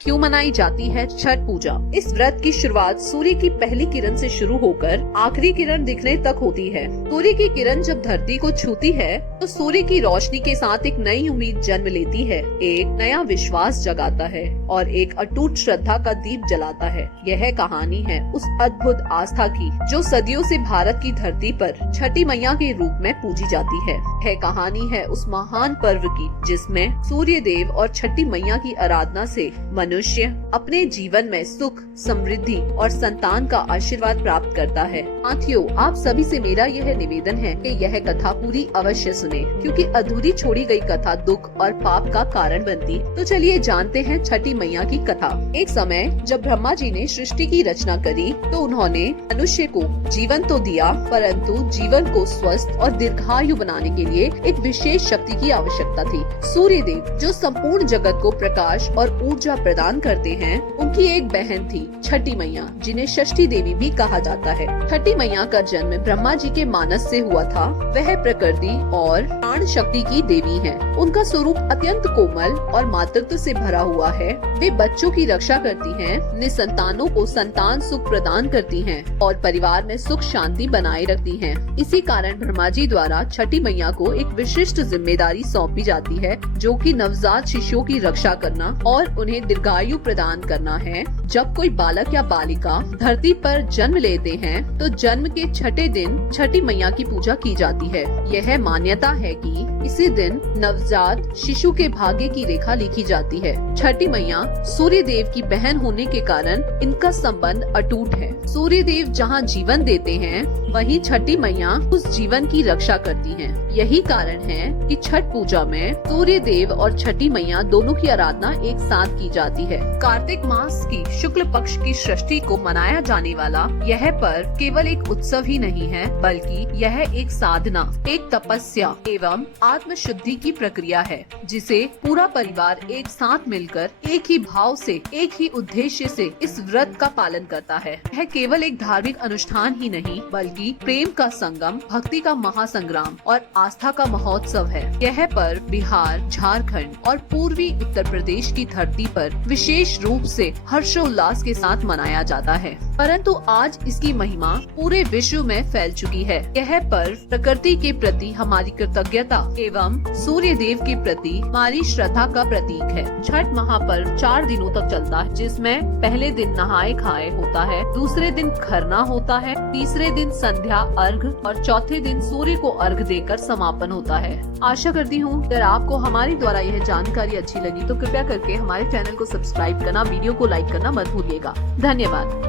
क्यों मनाई जाती है छठ पूजा। इस व्रत की शुरुआत सूर्य की पहली किरण से शुरू होकर आखिरी किरण दिखने तक होती है। सूर्य की किरण जब धरती को छूती है तो सूर्य की रोशनी के साथ एक नई उम्मीद जन्म लेती है, एक नया विश्वास जगाता है और एक अटूट श्रद्धा का दीप जलाता है। यह कहानी है उस अद्भुत आस्था की जो सदियों से भारत की धरती पर छठी मैया के रूप में पूजी जाती है। यह कहानी है उस महान पर्व की जिसमें सूर्य देव और छठी मैया की आराधना से मनुष्य अपने जीवन में सुख, समृद्धि और संतान का आशीर्वाद प्राप्त करता है। साथियों, आप सभी से मेरा यह निवेदन है कि यह कथा पूरी अवश्य सुने, क्योंकि अधूरी छोड़ी गई कथा दुख और पाप का कारण बनती है। तो चलिए जानते हैं छठी मैया की कथा। एक समय जब ब्रह्मा जी ने सृष्टि की रचना करी तो उन्होंने मनुष्य को जीवन तो दिया, परंतु जीवन को स्वस्थ और दीर्घायु बनाने के लिए एक विशेष शक्ति की आवश्यकता थी। सूर्य देव जो संपूर्ण जगत को प्रकाश और ऊर्जा प्रदान करते हैं, उनकी एक बहन थी छठी मैया, जिन्हें षष्ठी देवी भी कहा जाता है। छठी मैया का जन्म ब्रह्मा जी के मानस से हुआ था। वह प्रकृति और प्राण शक्ति की देवी हैं। उनका स्वरूप अत्यंत कोमल और मातृत्व से भरा हुआ है। वे बच्चों की रक्षा करती हैं, निसंतानों को संतान सुख प्रदान करती हैं और परिवार में सुख शांति बनाए रखती हैं। इसी कारण ब्रह्मा जी द्वारा छठी मैया को एक विशिष्ट जिम्मेदारी सौंपी जाती है, जो कि नवजात शिशुओं की रक्षा करना और उन्हें दीर्घायु प्रदान करना है। जब कोई बालक या बालिका धरती पर जन्म लेते हैं तो जन्म के छठे दिन छठी मैया की पूजा की जाती है। यह मान्यता है कि इसी दिन नवजात शिशु के भाग्य की रेखा लिखी जाती है। छठी मैया सूर्य देव की बहन होने के कारण इनका संबंध अटूट है। सूर्य देव जहाँ जीवन देते हैं, वहीं छठी मैया उस जीवन की रक्षा करती हैं। यही कारण है कि छठ पूजा में सूर्य देव और छठी मैया दोनों की आराधना एक साथ की जाती है। कार्तिक मास की शुक्ल पक्ष की षष्ठी को मनाया जाने वाला यह पर्व केवल एक उत्सव ही नहीं है, बल्कि यह एक साधना, एक तपस्या एवं आत्म शुद्धि की प्रक्रिया है, जिसे पूरा परिवार एक साथ मिलकर एक ही भाव से, एक ही उद्देश्य से इस व्रत का पालन करता है। यह केवल एक धार्मिक अनुष्ठान ही नहीं, बल्कि प्रेम का संगम, भक्ति का महासंग्राम और आस्था का महोत्सव है। यह पर्व बिहार, झारखंड और पूर्वी उत्तर प्रदेश की धरती पर विशेष रूप से हर्षोल्लास के साथ मनाया जाता है, परंतु आज इसकी महिमा पूरे विश्व में फैल चुकी है। यह पर्व प्रकृति के प्रति हमारी कृतज्ञता एवं सूर्य देव के प्रति हमारी श्रद्धा का प्रतीक है। छठ महापर्व 4 दिनों तक चलता है, जिसमें पहले दिन नहाए खाए होता है, दूसरे दिन खरना होता है, तीसरे दिन संध्या अर्घ और चौथे दिन सूर्य को अर्घ देकर समापन होता है। आशा करती हूँ अगर आपको हमारे द्वारा यह जानकारी अच्छी लगी तो कृपया करके हमारे चैनल को सब्सक्राइब करना, वीडियो को लाइक करना मत भूलिएगा। धन्यवाद।